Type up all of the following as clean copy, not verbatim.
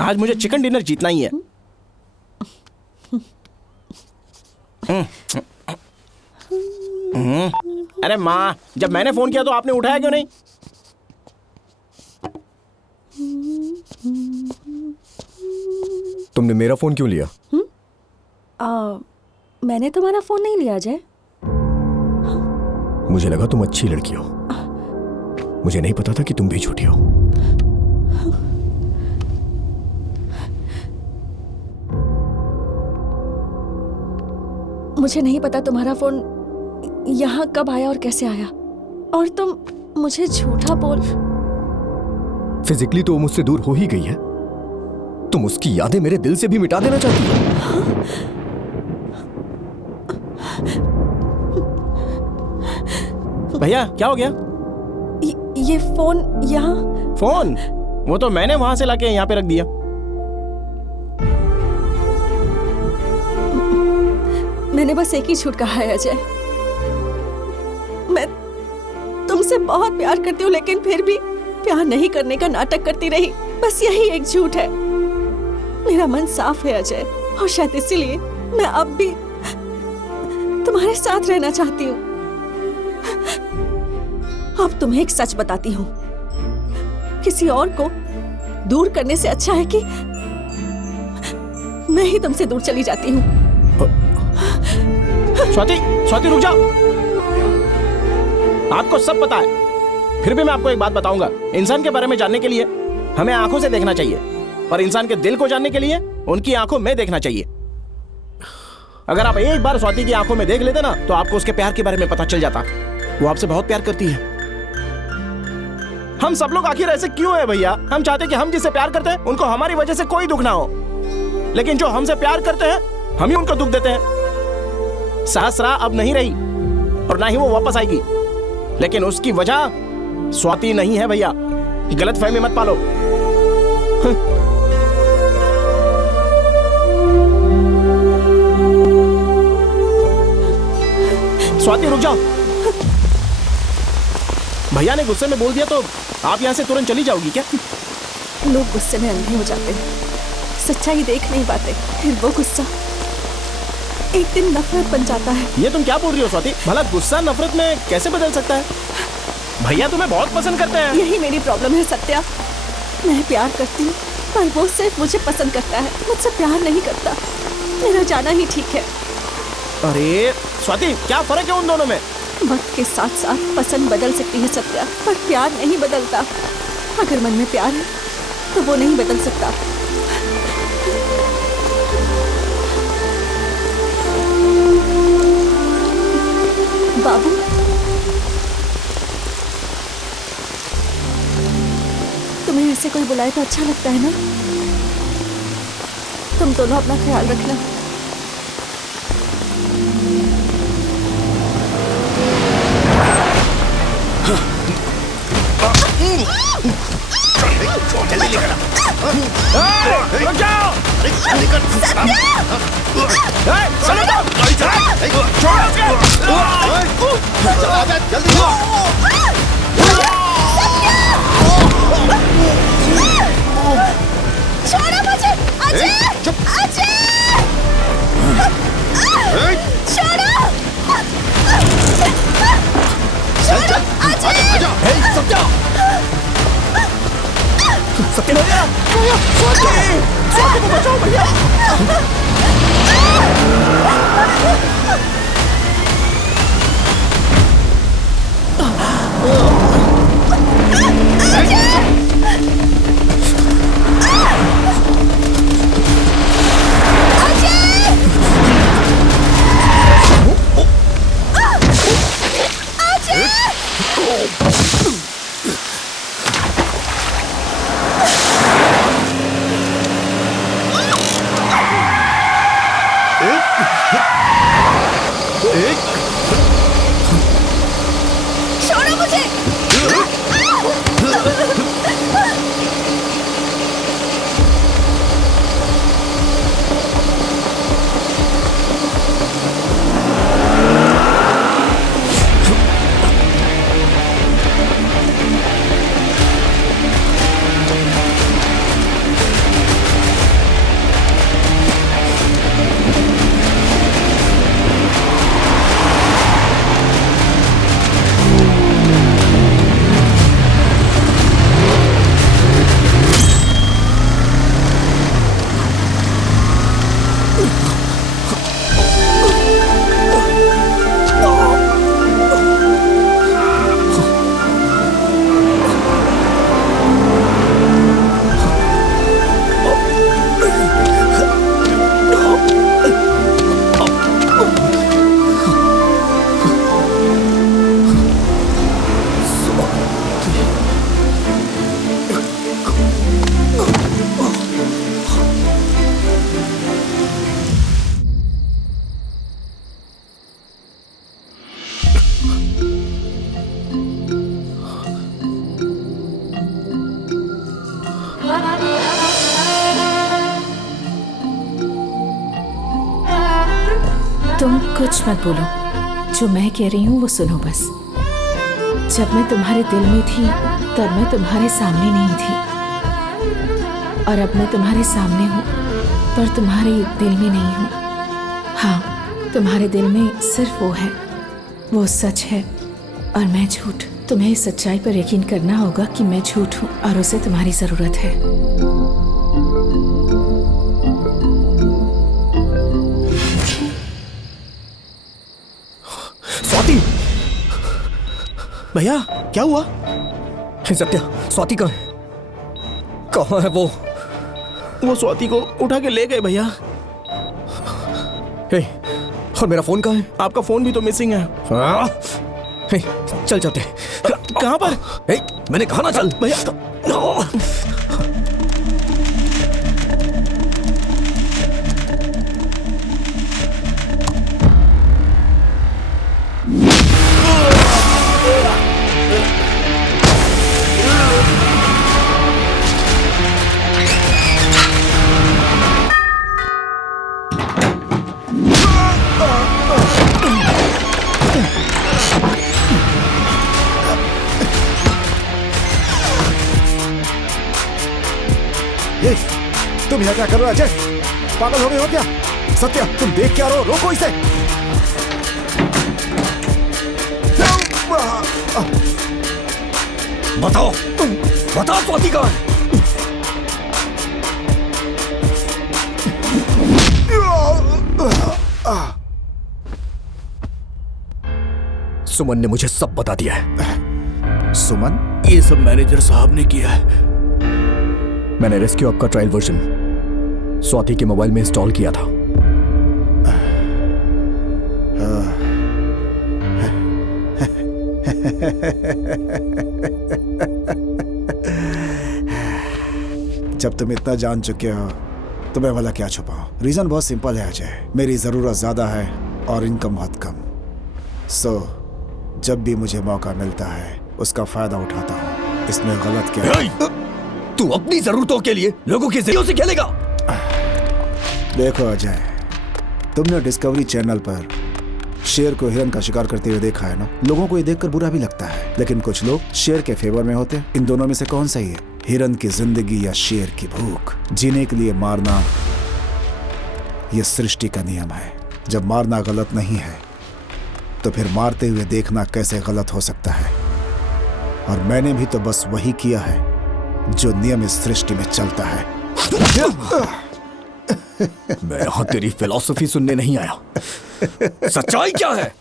आज मुझे chicken dinner जीतना ही है। अरे माँ, जब मैंने फोन किया तो आपने उठाया क्यों नहीं? तुमने मेरा फोन क्यों लिया? मैंने तुम्हारा फोन नहीं लिया अजय। मुझे लगा तुम अच्छी लड़की हो। मुझे नहीं पता था कि तुम भी झूठी हो। मुझे नहीं पता तुम्हारा फोन यहाँ कब आया और कैसे आया, और तुम मुझे झूठा बोल। फिजिकली तो वो मुझसे दूर हो ही गई है, तुम उसकी यादें मेरे दिल से भी मिटा देना चाहती हो। भैया क्या हो गया? ये फोन यहाँ? फोन? वो तो मैंने वहां से लाके यहाँ पे रख दिया। मैंने बस एक ही झूठ कहा है अजय। मैं तुमसे बहुत प्यार करती हूँ, लेकिन फिर भी प्यार नहीं करने का नाटक करती रही। बस यही एक झूठ है। मेरा मन साफ है अजय, और शायद इसीलिए मैं अब भी तुम्हारे साथ रहना चाहती हूँ। अब तुम्हें एक सच बताती हूँ, किसी और को दूर करने से अच्छा है कि मैं ही तुमसे दूर चली जाती हूँ। स्वाति, स्वाति रुक जाओ। आपको सब पता है, फिर भी मैं आपको एक बात बताऊंगा। इंसान के बारे में जानने के लिए हमें आंखों से देखना चाहिए, पर इंसान के दिल को जानने के लिए उनकी आंखों में देखना चाहिए। अगर आप एक बार स्वाति की आंखों में देख लेते ना, तो आपको उसके प्यार के बारे में पता चल जाता। वो आपसे बहुत प्यार करती है। हम सब लोग आखिर ऐसे क्यों है भैया? हम चाहते कि हम जिससे प्यार करते हैं उनको हमारी वजह से कोई दुख ना हो, लेकिन जो हमसे प्यार करते हैं हम ही उनको दुख देते हैं। सहस्रा अब नहीं रही और ना ही वो वापस आएगी, लेकिन उसकी वजह स्वाति नहीं है भैया। गलत फहमी मत पालो। स्वाति रुक जाओ। भैया ने गुस्से में बोल दिया तो आप यहां से तुरंत चली जाओगी क्या? लोग गुस्से में अंधे हो जाते हैं, सच्चाई देख नहीं पाते, फिर वो गुस्सा एक दिन नफरत बन जाता है। ये तुम क्या बोल रही हो स्वाति? भला गुस्सा नफरत में कैसे बदल सकता है? भैया तुम्हें बहुत पसंद करते हैं। यही मेरी प्रॉब्लम है सत्या। मैं प्यार करती हूँ, पर वो सिर्फ मुझे पसंद करता है, मुझसे प्यार नहीं करता। मेरा जाना ही ठीक है। अरे स्वाति, क्या फर्क है उन दोनों में? वक्त के साथ साथ पसंद बदल सकती है सत्या, पर प्यार नहीं बदलता। अगर मन में प्यार है तो वो नहीं बदल सकता। बाबू, तुम्हें ऐसे कोई बुलाए तो अच्छा लगता है ना? तुम दोनों अपना ख्याल रखना। रुक जाओ! छोड़ो मुझे! अजय! अजय! छोड़ो! छोड़ो! अजय! सत्या! सत्या भैया! स्वाति को बचाओ भैया! छोड़ो मुझे! तुम कुछ मत बोलो, जो मैं कह रही हूँ वो सुनो बस। जब मैं तुम्हारे दिल में थी तब मैं तुम्हारे सामने नहीं थी, और अब मैं तुम्हारे सामने हूँ पर तुम्हारे दिल में नहीं हूँ। हाँ, तुम्हारे दिल में सिर्फ वो है, वो सच है और मैं झूठ। तुम्हें इस सच्चाई पर यकीन करना होगा कि मैं झूठ हूँ और उसे तुम्हारी जरूरत है। स्वाति! भैया क्या हुआ? हे सत्या, स्वाति कहाँ है? कहाँ है वो? वो स्वाति को उठा के ले गए भैया। हे, और मेरा फोन कहाँ है? आपका फोन भी तो मिसिंग है। हे, चल चलते हैं। कहाँ पर? हे, मैंने कहा ना चल। भैया तुम यहाँ क्या कर रहे हो अजय? पागल हो गए हो क्या? सत्या, तुम देख क्या रहे हो? रोको इसे। बताओ, बताओ स्वाति कहाँ है? सुमन ने मुझे सब बता दिया है। सुमन? ये सब मैनेजर साहब ने किया है। मैंने रेस्क्यू ऐप का ट्रायल वर्जन स्वाति के मोबाइल में इंस्टॉल किया था। जब तुम इतना जान चुके हो तो मैं वाला क्या छुपाऊं? रीजन बहुत सिंपल है अजय, मेरी जरूरत ज्यादा है और इनकम बहुत कम। जब भी मुझे मौका मिलता है उसका फायदा उठाता हूं। इसमें गलत क्या है? तू अपनी जरूरतों के लिए लोगों की जिंदगियों से खेलेगा। देखो अजय, तुमने डिस्कवरी चैनल पर शेर को हिरन का शिकार करते हुए देखा है ना? लोगों को ये देखकर बुरा भी लगता है, लेकिन कुछ लोग शेर के फेवर में होते हैं। इन दोनों में से कौन सही है? हिरन की जिंदगी या शेर की भूख? जीने के लिए मारना यह सृष्टि का नियम है। जब मारना गलत नहीं है तो फिर मारते हुए देखना कैसे गलत हो सकता है? और मैंने भी तो बस वही किया है जो नियम इस सृष्टि में चलता है। मैं यहां तेरी फिलॉसफी सुनने नहीं आया। सच्चाई क्या है?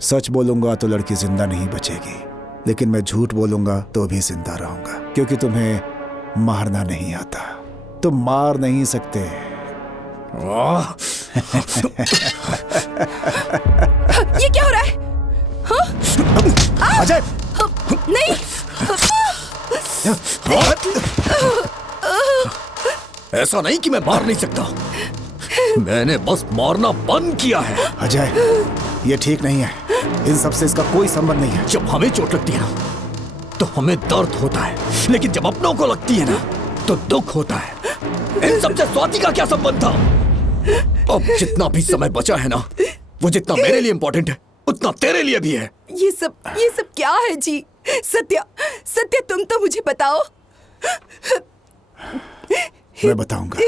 सच बोलूंगा तो लड़की जिंदा नहीं बचेगी, लेकिन मैं झूठ बोलूंगा तो भी जिंदा रहूंगा, क्योंकि तुम्हें मारना नहीं आता। तुम मार नहीं सकते। ये क्या हो रहा है? अजय! नहीं! ऐसा नहीं कि मैं मार नहीं सकता, मैंने बस मारना बंद किया है। अजय, ये ठीक नहीं है। इन सब से इसका कोई संबंध नहीं है। जब हमें चोट लगती है ना तो हमें दर्द होता है, लेकिन जब अपनों को लगती है ना तो दुख होता है। इन सब से स्वाति का क्या संबंध था? अब जितना भी समय बचा है ना, वो जितना मेरे लिए इंपॉर्टेंट है उतना तेरे लिए भी है। ये सब क्या है जी? सत्या तुम तो मुझे बताओ। मैं बताऊंगा,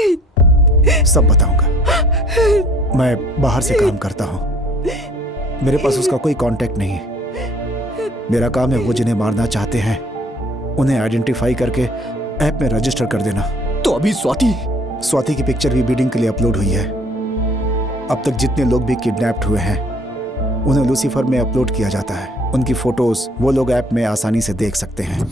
सब बताऊंगा। मैं बाहर से काम करता हूं, मेरे पास उसका कोई कांटेक्ट नहीं है। मेरा काम है वो जिन्हें मारना चाहते हैं उन्हें आइडेंटिफाई करके ऐप में रजिस्टर कर देना। तो अभी स्वाति की पिक्चर भी बीडिंग के लिए अपलोड हुई है। अब तक जितने लोग भी किडनैप्ड हुए हैं उन्हें लूसीफर में अपलोड किया जाता है। उनकी फोटोज वो लोग ऐप में आसानी से देख सकते हैं।